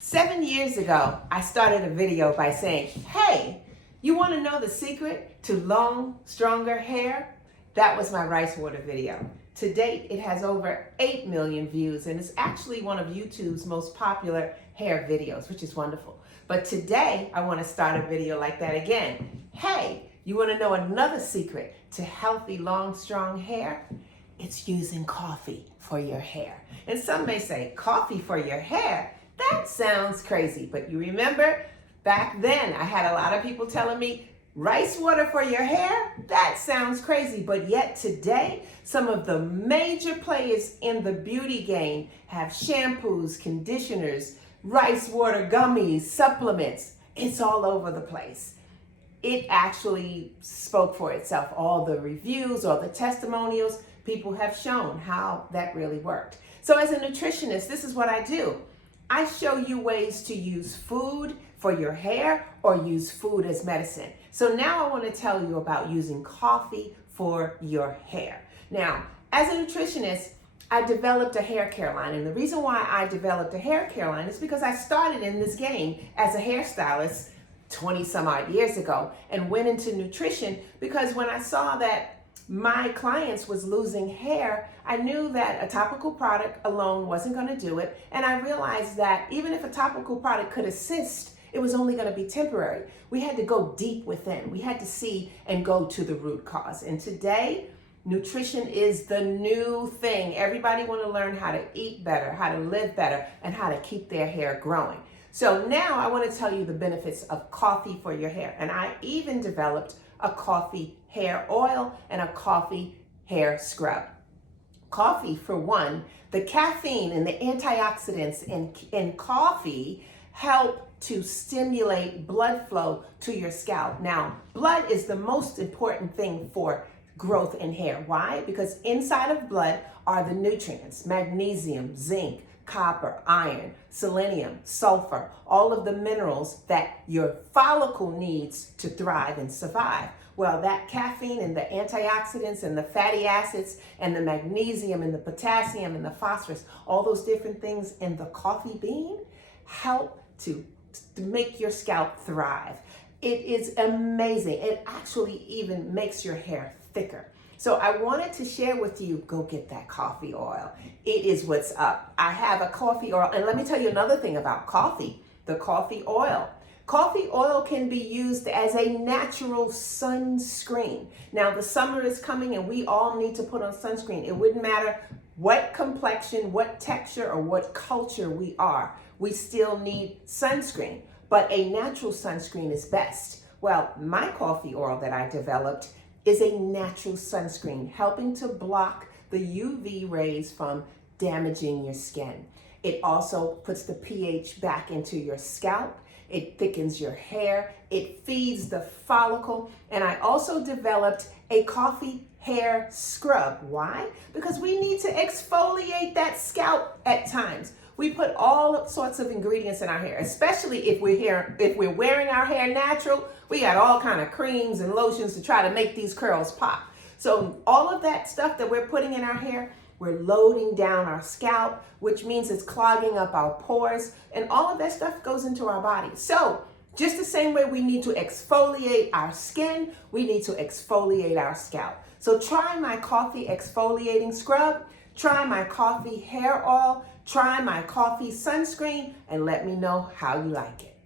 7 years ago, I started a video by saying, hey, you want to know the secret to long, stronger hair? That was my rice water video. To date, it has over 8 million views, and it's actually one of YouTube's most popular hair videos, which is wonderful. But today, I want to start a video like that again. Hey, you want to know another secret to healthy, long, strong hair? It's using coffee for your hair. And some may say, coffee for your hair? That sounds crazy, but you remember back then I had a lot of people telling me rice water for your hair? That sounds crazy, but yet today some of the major players in the beauty game have shampoos, conditioners, rice water gummies, supplements. It's all over the place. It actually spoke for itself. All the reviews, all the testimonials, people have shown how that really worked. So as a nutritionist, this is what I do. I show you ways to use food for your hair or use food as medicine. So now I want to tell you about using coffee for your hair. Now, as a nutritionist, I developed a hair care line. And the reason why I developed a hair care line is because I started in this game as a hairstylist 20 some odd years ago and went into nutrition because when I saw that my clients was losing hair, I knew that a topical product alone wasn't going to do it. And I realized that even if a topical product could assist, it was only going to be temporary. We had to go deep within. We had to see and go to the root cause. And today, nutrition is the new thing. Everybody want to learn how to eat better, how to live better, and how to keep their hair growing. So now I want to tell you the benefits of coffee for your hair. And I even developed a coffee hair oil and a coffee hair scrub. Coffee, for one, the caffeine and the antioxidants in coffee help to stimulate blood flow to your scalp. Now, blood is the most important thing for growth in hair. Why? Because inside of blood are the nutrients, magnesium, zinc, copper, iron, selenium, sulfur, all of the minerals that your follicle needs to thrive and survive. Well, that caffeine and the antioxidants and the fatty acids and the magnesium and the potassium and the phosphorus, all those different things in the coffee bean help to make your scalp thrive. It is amazing. It actually even makes your hair thicker. So I wanted to share with you, go get that coffee oil. It is what's up. I have a coffee oil, and let me tell you another thing about coffee, the coffee oil. Coffee oil can be used as a natural sunscreen. Now the summer is coming and we all need to put on sunscreen. It wouldn't matter what complexion, what texture, or what culture we are. We still need sunscreen, but a natural sunscreen is best. Well, my coffee oil that I developed is a natural sunscreen, helping to block the UV rays from damaging your skin. It also puts the pH back into your scalp. It thickens your hair. It feeds the follicle. And I also developed a coffee hair scrub. Why? Because we need to exfoliate that scalp at times. We put all sorts of ingredients in our hair, especially if we're wearing our hair natural. We got all kind of creams and lotions to try to make these curls pop. So all of that stuff that we're putting in our hair, we're loading down our scalp, which means it's clogging up our pores, and all of that stuff goes into our body. So just the same way we need to exfoliate our skin, we need to exfoliate our scalp. So try my coffee exfoliating scrub, try my coffee hair oil, try my coffee sunscreen, and let me know how you like it.